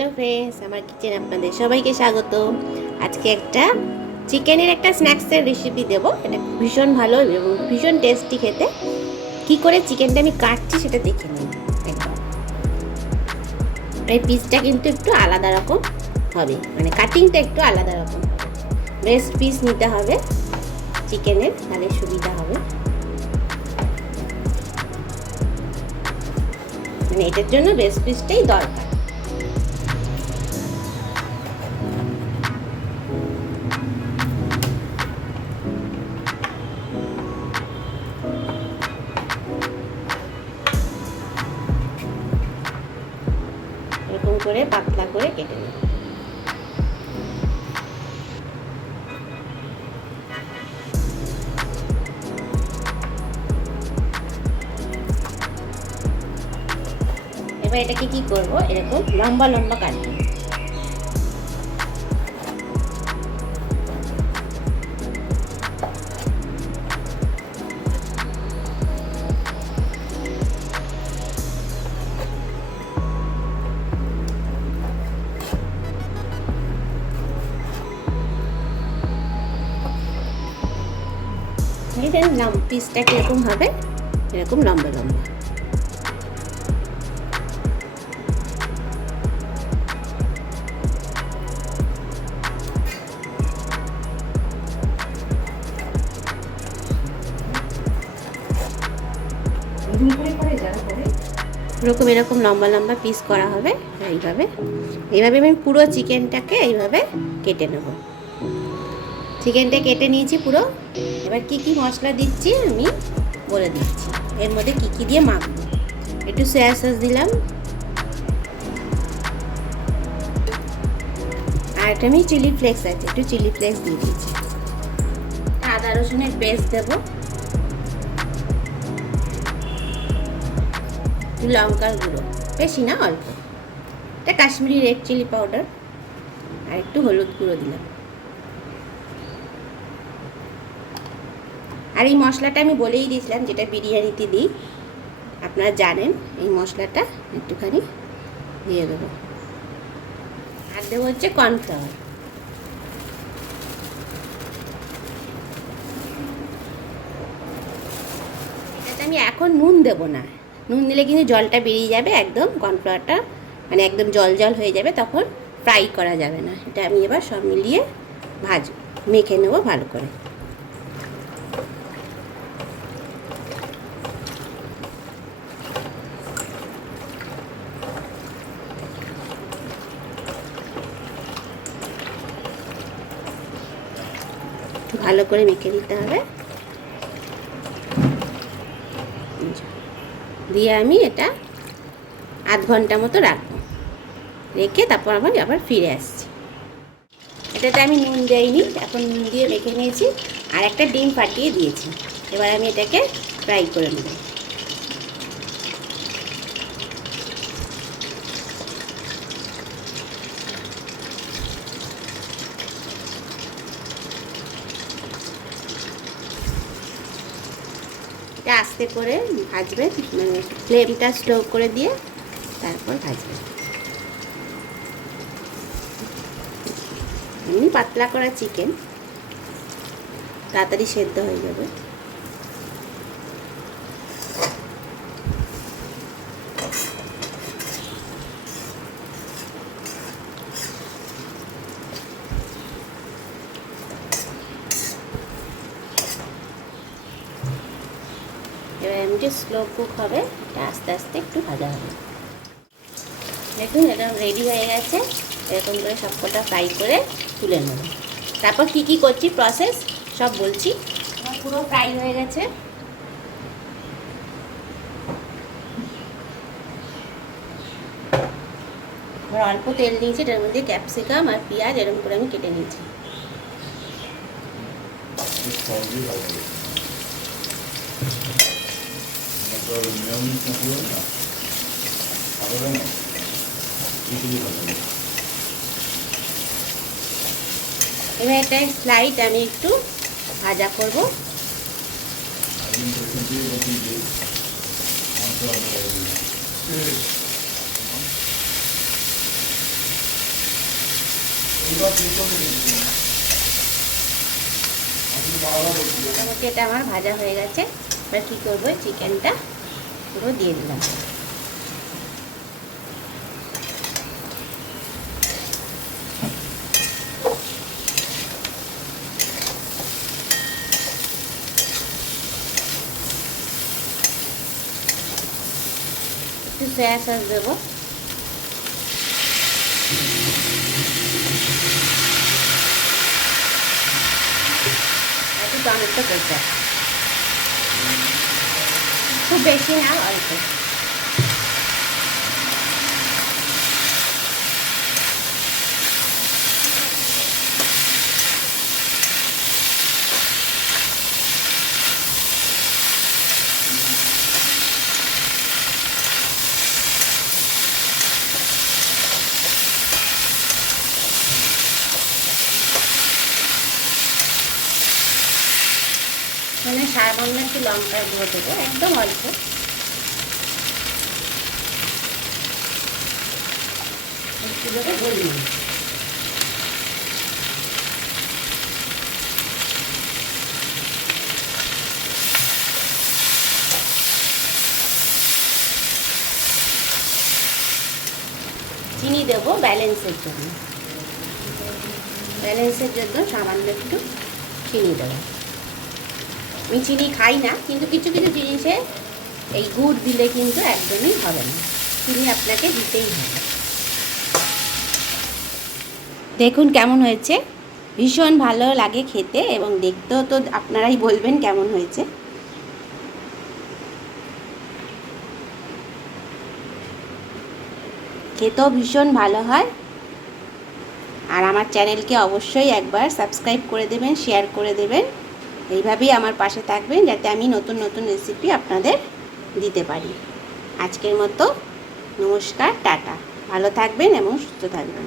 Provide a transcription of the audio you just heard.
Hello friends, আমার kitchen আপনাদের সবাইকে স্বাগত। আজকে একটা চিকেনের একটা স্ন্যাক্সের রেসিপি দেব। এটা ভীষণ ভালো এবং ভীষণ টেস্টি খেতে। কি করে চিকেনটা আমি কাটছি সেটা দেখে নিন একদম। এই পিসটা কিন্তু একটু আলাদা রকম হবে, মানে কাটিংটা একটু আলাদা রকম হবে। বেস্ট পিস নিতে হবে চিকেনের, তাহলে সুবিধা হবে। মানে এটার জন্য বেস্ট পিসটাই দরকার। এরকম করে পাতলা করে কেটে নেব। এবার এটাকে কি করব, এরকম লম্বা লম্বা কাটবো। দেন পিসটা কিরকম হবে, এরকম লম্বা লম্বা। এরকম লম্বা লম্বা পিস করা হবে। এইভাবে আমি পুরো চিকেনটাকে এইভাবে কেটে নেব। চিকেনটা কেটে নিয়েছি পুরো। এবার কি কি মশলা দিচ্ছি আমি বলে দিচ্ছি, এর মধ্যে কি কি দিয়ে মাখবো। একটু সয়া সস দিলাম, আর একটা আমি চিলি ফ্লেক্স আছে, একটু চিলি ফ্লেক্স দিয়ে দিচ্ছি। আদা রসুনের পেস্ট দেবো, লঙ্কার গুঁড়ো, বেশি না অল্প, এটা কাশ্মীরি রেড চিলি পাউডার, আর একটু হলুদ গুঁড়ো দিলাম। আর এই মশলাটা আমি বলেই দিয়েছিলাম যেটা বিরিয়ানিতে দিই, আপনারা জানেন। এই মশলাটা একটুখানি দিয়ে দেবো। আর দেবো হচ্ছে কর্নফ্লাওয়ার। এটাতে আমি এখন নুন দেবো না, নুন দিলে কিন্তু জলটা বেরিয়ে যাবে একদম, কর্নফ্লাওয়ারটা মানে একদম জল জল হয়ে যাবে, তখন ফ্রাই করা যাবে না। এটা আমি এবার সব মিলিয়ে মেখে নেবো ভালো করে। ভালো করে মেখে নিতে হবে। দিয়ে আমি এটা আধ ঘন্টা মতো রাখবো, রেখে তারপর আবার ফিরে আসছি। এটাতে আমি নুন দেইনি, এখন নুন দিয়ে মেখে নিয়েছি, আর একটা ডিম ফাটিয়ে দিয়েছি। এবার আমি এটাকে ফ্রাই করে নেব। এটা আস্তে করে ভাজবেন, মানে ফ্লেমটা স্লো করে দিয়ে তারপর ভাজবেন। এমনি পাতলা করা চিকেন, তাড়াতাড়ি সেদ্ধ হয়ে যাবে। এবার এমনি স্লো কুক হবে, এটা আস্তে আস্তে একটু ভাজা হবে। দেখুন এটা রেডি হয়ে গেছে। এরকম করে সবকটা ফ্রাই করে তুলে নেব। তারপর কি কি করছি প্রসেস সব বলছি। আমার পুরো ফ্রাই হয়ে গেছে। এবার অল্প তেল দিয়েছি, এটার মধ্যে ক্যাপসিকাম আর পেঁয়াজ এরকম করে আমি কেটে নিয়েছি। এবার একটা স্লাইড আমি একটু ভাজা করব। মোটামুটি এটা আমার ভাজা হয়ে গেছে। এবার কী করবো, চিকেনটা পুরো দিয়ে দিলাম। একটু সয়া সস দেবো, একটু টমেটো কেচাপ, খুব বেশি না, অল্প। মানে সামান্য একটু লঙ্কার গুঁড়ো দেবো, একদম অল্প। একটু দেবো গোলমরিচ। চিনি দেবো ব্যালেন্সের জন্য, সামান্য একটু চিনি দেবো। আমি চিনি খাই না, কিন্তু কিছু কিছু জিনিসে এই গুড় দিলে কিন্তু একদমই হবে না, চিনি আপনাকে দিতেই হবে। দেখুন কেমন হয়েছে, ভীষণ ভালো লাগে খেতে, এবং দেখতেও তো আপনারাই বলবেন কেমন হয়েছে। খেতেও ভীষণ ভালো হয়। আর আমার চ্যানেলকে অবশ্যই একবার সাবস্ক্রাইব করে দেবেন, শেয়ার করে দেবেন। এইভাবেই আমার পাশে থাকবেন, যাতে আমি নতুন নতুন রেসিপি আপনাদের দিতে পারি। আজকের মতো নমস্কার, টাটা, ভালো থাকবেন এবং সুস্থ থাকবেন।